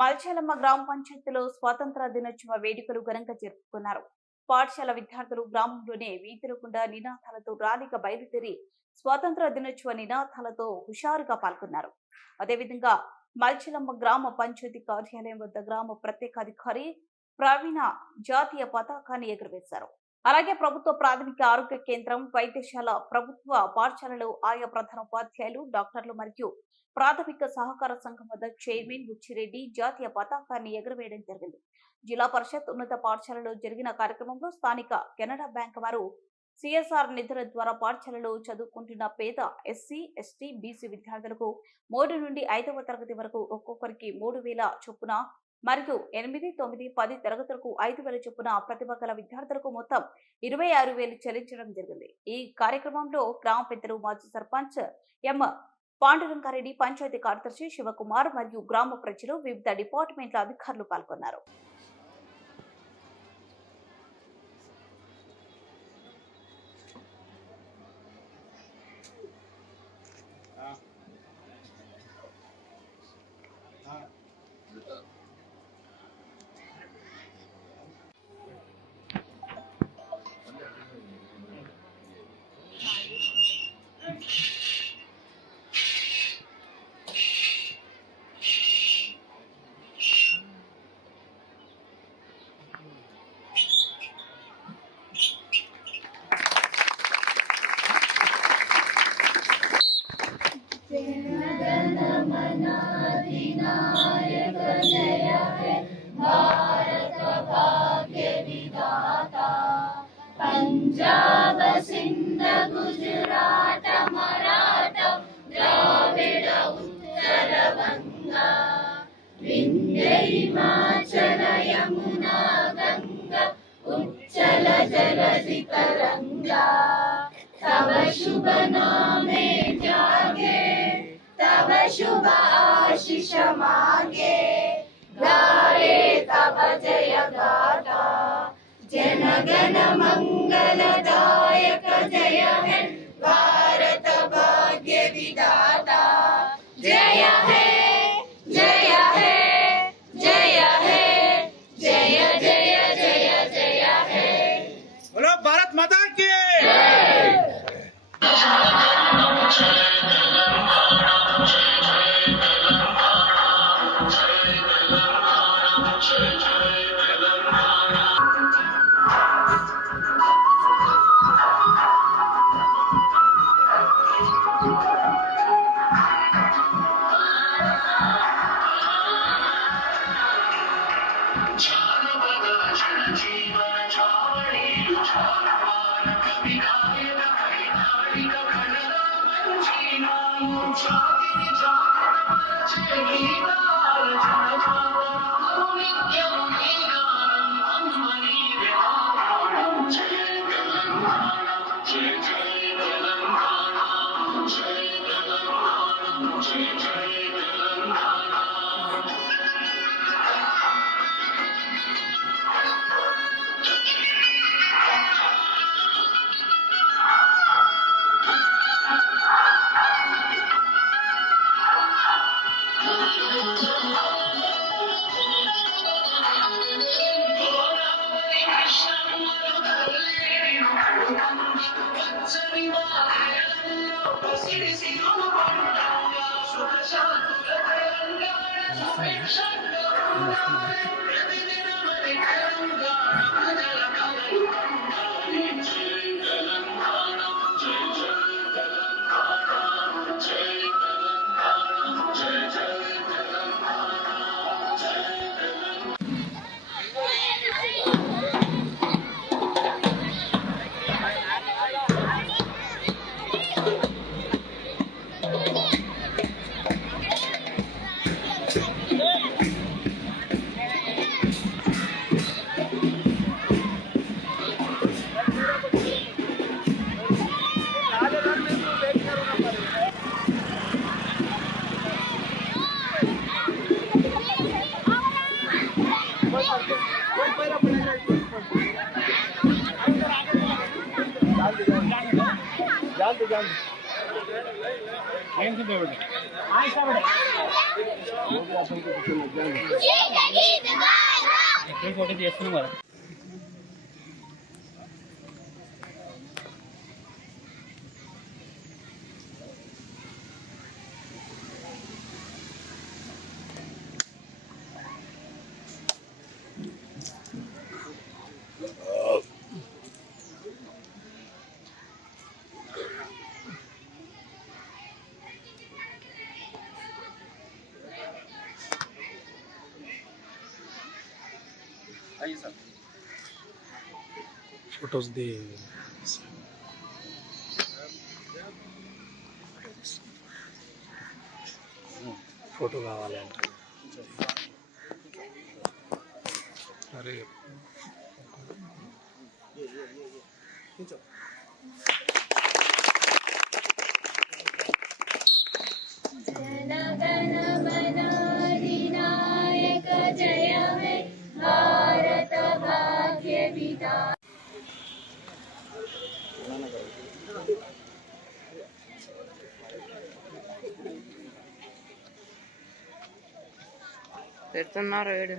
మల్చాలమ్మ గ్రామ పంచాయతీలో స్వాతంత్ర దినోత్సవ వేడుకలు ఘనంగా జరుపుకున్నారు. పాఠశాల విద్యార్థులు గ్రామంలోనే వీధుల గుండా నినాదాలతో ర్యాలీగా బయలుదేరి స్వాతంత్ర దినోత్సవ నినాదాలతో హుషారుగా పాల్గొన్నారు. అదేవిధంగా మల్చాలమ్మ గ్రామ పంచాయతీ కార్యాలయం వద్ద గ్రామ ప్రత్యేకాధికారి ప్రవీణ జాతీయ పతాకాన్ని ఎగురవేశారు. అలాగే ప్రభుత్వ ప్రాథమిక ఆరోగ్య కేంద్రం, వైద్యశాల, ప్రభుత్వ పాఠశాలలో ఆయా ప్రధాన ఉపాధ్యాయులు, డాక్టర్లు మరియు ప్రాథమిక సహకార సంఘం వద్ద చైర్మన్ బుచ్చిరెడ్డి జాతీయ పతాకాన్ని ఎగురవేయడం జరిగింది. జిల్లా పరిషత్ ఉన్నత పాఠశాలలో జరిగిన కార్యక్రమంలో స్థానిక కెనడా బ్యాంక్ వారు సిఎస్ఆర్ నిధుల ద్వారా పాఠశాలలో చదువుకుంటున్న పేద ఎస్సీ, ఎస్టీ, బీసీ విద్యార్థులకు 3 నుండి 5వ తరగతి వరకు ఒక్కొక్కరికి 3,000 చొప్పున మరియు 8, 9, 10 తరగతులకు 5,000 చొప్పున ప్రతిభ గల విద్యార్థులకు మొత్తం 26,000 చెల్లించడం జరిగింది. ఈ కార్యక్రమంలో గ్రామ పెద్దలు, మాజీ సర్పంచ్ ఎం పాండురంగారెడ్డి, పంచాయతీ కార్యదర్శి శివకుమార్ మరియు గ్రామ ప్రజలు, వివిధ డిపార్ట్మెంట్ల అధికారులు పాల్గొన్నారు. जनगणमनाधिनायक जय हे भारत भाग्य विधाता। पंजाब सिंध गुजरात मराठा द्राविड उत्कल बंगा विंध्य हिमाचल यमुना गंगा उच्चल जलधि तरंगा। तव शुभ नामे जागे, तव शुभ आशीष मांगे, गाए तव जय गाथा। जनगण मंगलदायक जय हे भारत भाग्य विधाता। जय हे जय हे जय हे जय जय जय जय हे। बोलो भारत माता की। जान ఫోటో చేస్తున్నాం కదా. फोटोज दे फोटो కావాలి అంటే అరే अधिनायक जय हे भारत भाग्य विधाता పెడుతున్నారు ఏడు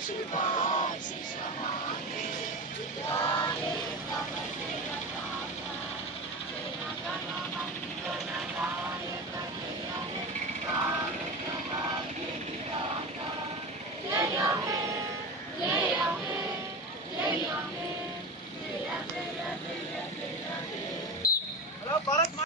शिवाय